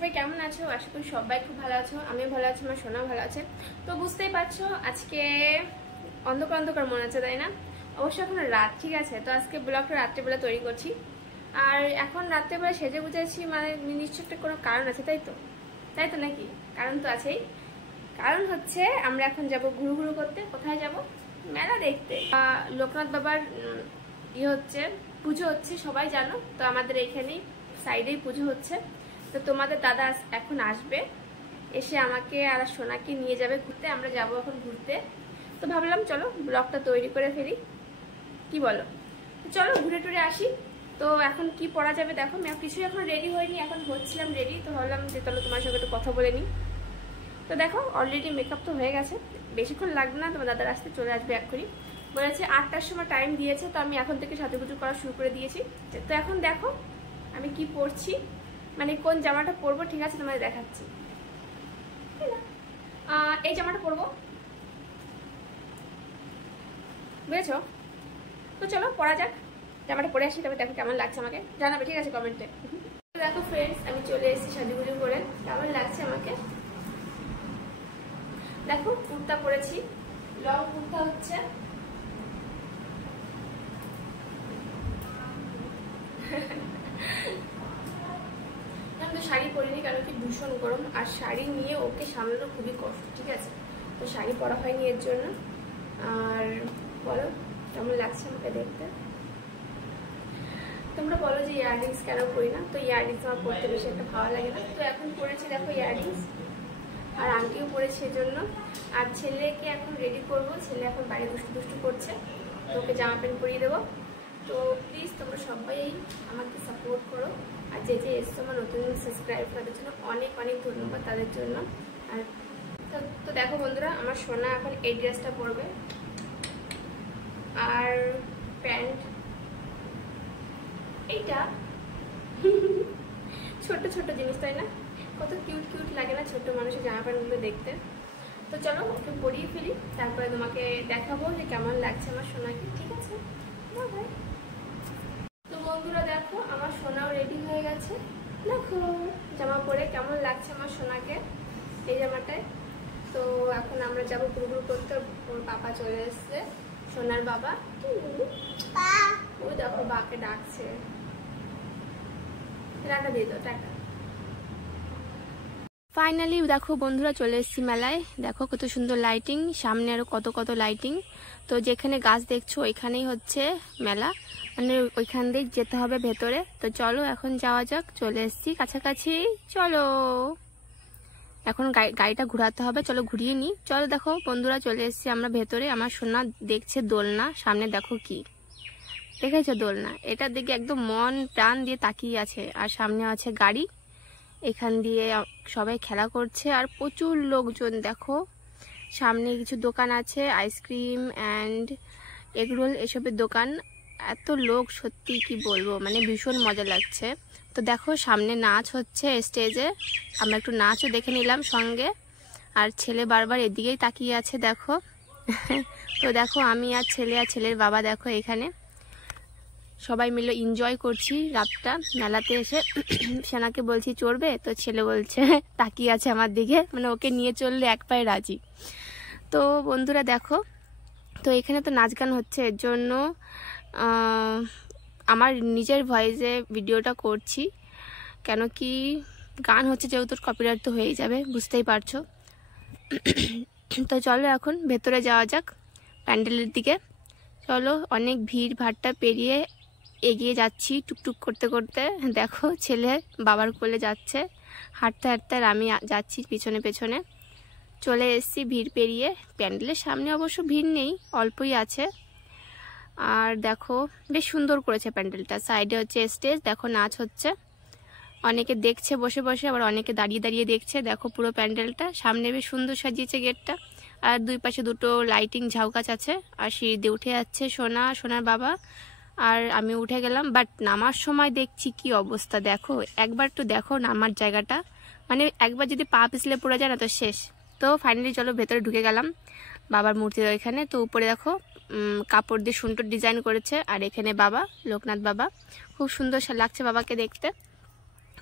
সবাই কেমন আছো? আশা করি সবাই খুব ভালো আছো। আমিও ভালো আছি, আমার সোনাও ভালো আছে। তো বুঝতেই পারছো আজকে অন্ধকার অন্ধকার মনে আছে, তাই না? অবশ্যই এখন রাত, ঠিক আছে। তো আজকে ব্লগটা রাত্রেবেলা তৈরি করছি, আর এখন রাত্রেবেলা সেজে বুঝেছি, মানে নিশ্চয় একটা কোনো কারণ আছে, তাই তো? তাই তো নাকি? কারণ তো আছেই। কারণ হচ্ছে আমরা এখন যাব ঘুরু ঘুরু করতে। কোথায় যাব? মেলা দেখতে। লোকনাথ বাবার হচ্ছে পুজো হচ্ছে, সবাই জানো তো। আমাদের এখানেই সাইডেই পুজো হচ্ছে। তো তোমাদের দাদা এখন আসবে, এসে আমাকে আর সোনাকে নিয়ে যাবে ঘুরতে। আমরা যাব এখন ঘুরতে। তো ভাবলাম চলো ব্লগটা তৈরি করে ফেলি, কি বলো? চলো ঘুরে টুরে আসি। তো এখন কি পড়া যাবে দেখো, আমি কিছুই এখন রেডি হয়নি, এখন হচ্ছিলাম রেডি। তো ভাবলাম যে চলো তোমার সঙ্গে একটু কথা বলে নিই। তো দেখো অলরেডি মেকআপ তো হয়ে গেছে, বেশিক্ষণ লাগবে না, তোমার দাদার আসতে চলে আসবে এক্ষুনি। বলেছে 8টার সময় টাইম দিয়েছে, তো আমি এখন থেকে সাজুগুজু করা শুরু করে দিয়েছি। তো এখন দেখো আমি কি পরছি, মানে কোন জামাটা পরবো, ঠিক আছে তোমাদের দেখাচ্ছি। এই জামাটা পরবো, বুঝেছো? তো চলো পরা যাক, জামাটা পরে আসি, তবে দেখো কেমন লাগছে আমাকে জানাবে, ঠিক আছে, কমেন্টে। দেখো ফ্রেন্ডস, আমি চলে এসেছি সাজুগুজু করে। কেমন লাগছে আমাকে দেখো। কুর্তা পরেছি, লং কুর্তা হচ্ছে। আমি তো শাড়ি পরিনি, কারণ কি ভীষণ গরম, আর শাড়ি নিয়ে ওকে সামলানো খুবই কষ্ট, ঠিক আছে। তো শাড়ি পরা হয়নি এর জন্য। আর বলো কেমন লাগছে আমাকে দেখতে। তোমরা বলো যে ইয়াররিংস কেন পরি না? তো ইয়াররিংস আমার পরতে বেশি একটা ভালো লাগে না। তো এখন পরেছি দেখো ইয়াররিংস, আর আংটিও পরেছি এজন্য। আর ছেলেকে এখন রেডি করব, ছেলে এখন বাইরে দুষ্টু দুষ্টু করছে, তো ওকে জামা প্যান্ট পরিয়ে দেবো। তো প্লিজ তোমরা সবাই আমাকে সাপোর্ট করো, আর যে যে এসছো আমার নতুন সাবস্ক্রাইব করার জন্য অনেক অনেক ধন্যবাদ তাদের জন্য। আর তো দেখো বন্ধুরা, আমার সোনা এখন এই ড্রেসটা পরবে, আর প্যান্ট এইটা। ছোট ছোট জিনিস, তাই না? কত কিউট কিউট লাগে না ছোট মানুষের জামা প্যান্টগুলো দেখতে। তো চলো ওকে পরিয়ে ফেলি, তারপরে তোমাকে দেখাবো যে কেমন লাগছে আমার সোনাকে, ঠিক আছে? তো বন্ধুরা দেখো আমার সোনাও রেডি হয়ে গেছে। দেখো জামা পরে কেমন লাগছে আমার সোনাকে এই জামাটায়। তো এখন আমরা যাবো ঘুরঘুর করতে। ওর পাপা চলে এসছে, সোনার বাবা। ওই দেখো বাকে ডাকছে, টাটা দিয়ে দাও, টাটা। ফাইনালি দেখো বন্ধুরা চলে এসেছি মেলায়। দেখো কত সুন্দর লাইটিং, সামনে আরো কত কত লাইটিং। তো যেখানে গাছ দেখছো ওইখানেই হচ্ছে মেলা, মানে ওইখান দিয়ে যেতে হবে ভেতরে। তো চলো এখন যাওয়া যাক, চলে এসেছি কাছাকাছি। চলো এখন গাড়িটা ঘুরাতে হবে, চলো ঘুরিয়ে নিই। চলো দেখো বন্ধুরা চলে এসেছি আমরা ভেতরে। আমার সোনা দেখছে দোলনা, সামনে দেখো কি দেখেছো দোলনা, এটা দেখে একদম মন প্রাণ দিয়ে তাকিয়ে আছে। আর সামনে আছে গাড়ি, এখান দিয়ে সবাই খেলা করছে, আর প্রচুর লোকজন। দেখো সামনে কিছু দোকান আছে, আইসক্রিম অ্যান্ড এগরোল এসবের দোকান। এত লোক সত্যি কি বলবো, মানে ভীষণ মজা লাগছে। তো দেখো সামনে নাচ হচ্ছে স্টেজে, আমরা একটু নাচও দেখে নিলাম সঙ্গে। আর ছেলে বারবার এদিকেই তাকিয়ে আছে দেখো। তো দেখো আমি আর ছেলের বাবা দেখো এখানে সবাই মিলে এনজয় করছি রাতটা মেলাতে এসে। সোনাকে বলছি চড়বে, তো ছেলে বলছে তাকিয়ে আছে আমার দিকে, মানে ওকে নিয়ে চললে এক পায়ে রাজি। তো বন্ধুরা দেখো, তো এখানে তো নাচ গান হচ্ছে, এর জন্য আমার নিজের ভয়েসে ভিডিওটা করছি, কেন কি গান হচ্ছে যেহেতু কপিরাইট তো হয়ে যাবে, বুঝতেই পারছো। তো চলো এখন ভেতরে যাওয়া যাক প্যান্ডেলের দিকে। চলো অনেক ভিড় ভাট্টা পেরিয়ে এগিয়ে যাচ্ছি টুকটুক করতে করতে। দেখো ছেলে বাবার কোলে যাচ্ছে হাঁটতে হাঁটতে, আর আমি যাচ্ছি পিছনে পেছনে। চলে এসেছি ভিড় পেরিয়ে, প্যান্ডেলের সামনে অবশ্য ভিড় নেই, অল্পই আছে। আর দেখো বেশ সুন্দর করেছে প্যান্ডেলটা, সাইডে হচ্ছে স্টেজ, দেখো নাচ হচ্ছে, অনেকে দেখছে বসে বসে, আবার অনেকে দাঁড়িয়ে দাঁড়িয়ে দেখছে। দেখো পুরো প্যান্ডেলটা সামনে বেশ সুন্দর সাজিয়েছে গেটটা, আর দুই পাশে দুটো লাইটিং ঝাউগাছ আছে। আর সিঁড়ি দিয়ে উঠে যাচ্ছে সোনার বাবা, আর আমি উঠে গেলাম। বাট নামার সময় দেখছি কি অবস্থা, দেখো একবার একটু দেখো নামার জায়গাটা, মানে একবার যদি পা পিছলে পড়ে যায় না তো শেষ। তো ফাইনালি চলো ভেতরে ঢুকে গেলাম বাবার মূর্তির ওইখানে। তো উপরে দেখো কাপড় দিয়ে সুন্দর ডিজাইন করেছে, আর এখানে বাবা লোকনাথ বাবা, খুব সুন্দর লাগছে বাবাকে দেখতে।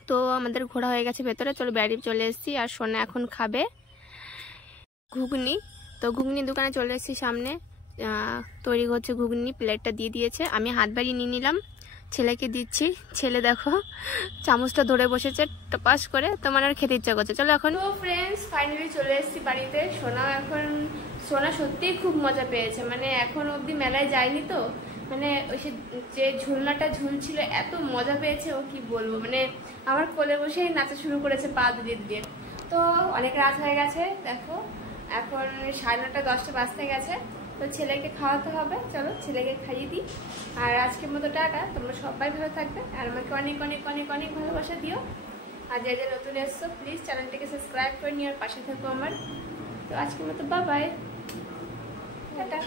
তো আমাদের ঘোরা হয়ে গেছে ভেতরে, চলো বাড়ি চলে এসেছি। আর সোনা এখন খাবে ঘুগনি। তো ঘুগনি দোকানে চলে এসেছি সামনে, তৈরি হচ্ছে ঘুগনি, প্লেটটা দিয়ে দিয়েছে, আমি হাত বাড়িয়ে নিয়ে নিলাম, ছেলেকে দিচ্ছি। ছেলে দেখো চামচটা ধরে বসেছে টপাস করে, তোমার আর খেতে ইচ্ছা করছে। চলো এখন। তো ফ্রেন্ডস ফাইনালি চলে এসেছি বাড়িতে। সোনা সত্যিই খুব মজা পেয়েছে, মানে এখন অবধি মেলায় যায়নি তো, মানে ওই যে ঝুলনাটা ঝুলছিল এত মজা পেয়েছে ও কি বলবো, মানে আমার কোলে বসেই নাচা শুরু করেছে পা দিয়ে দিয়ে। তো অনেক রাত হয়ে গেছে দেখো, এখন 9:30 10টা বাজতে গেছে। তো ছেলেকে খাওয়াতে হবে, চলো ছেলেকে খাইয়ে দিই। আর আজকের মতো টাটা, তোমরা সবাই ভালো থাকবে আর আমাকে অনেক অনেক অনেক অনেক ভালোবাসা দিও। আর যে নতুন এসছো প্লিজ চ্যানেলটিকে সাবস্ক্রাইব করে নিও আর পাশে থাকো আমার। তো আজকের মতো বাই বাই, টাটা।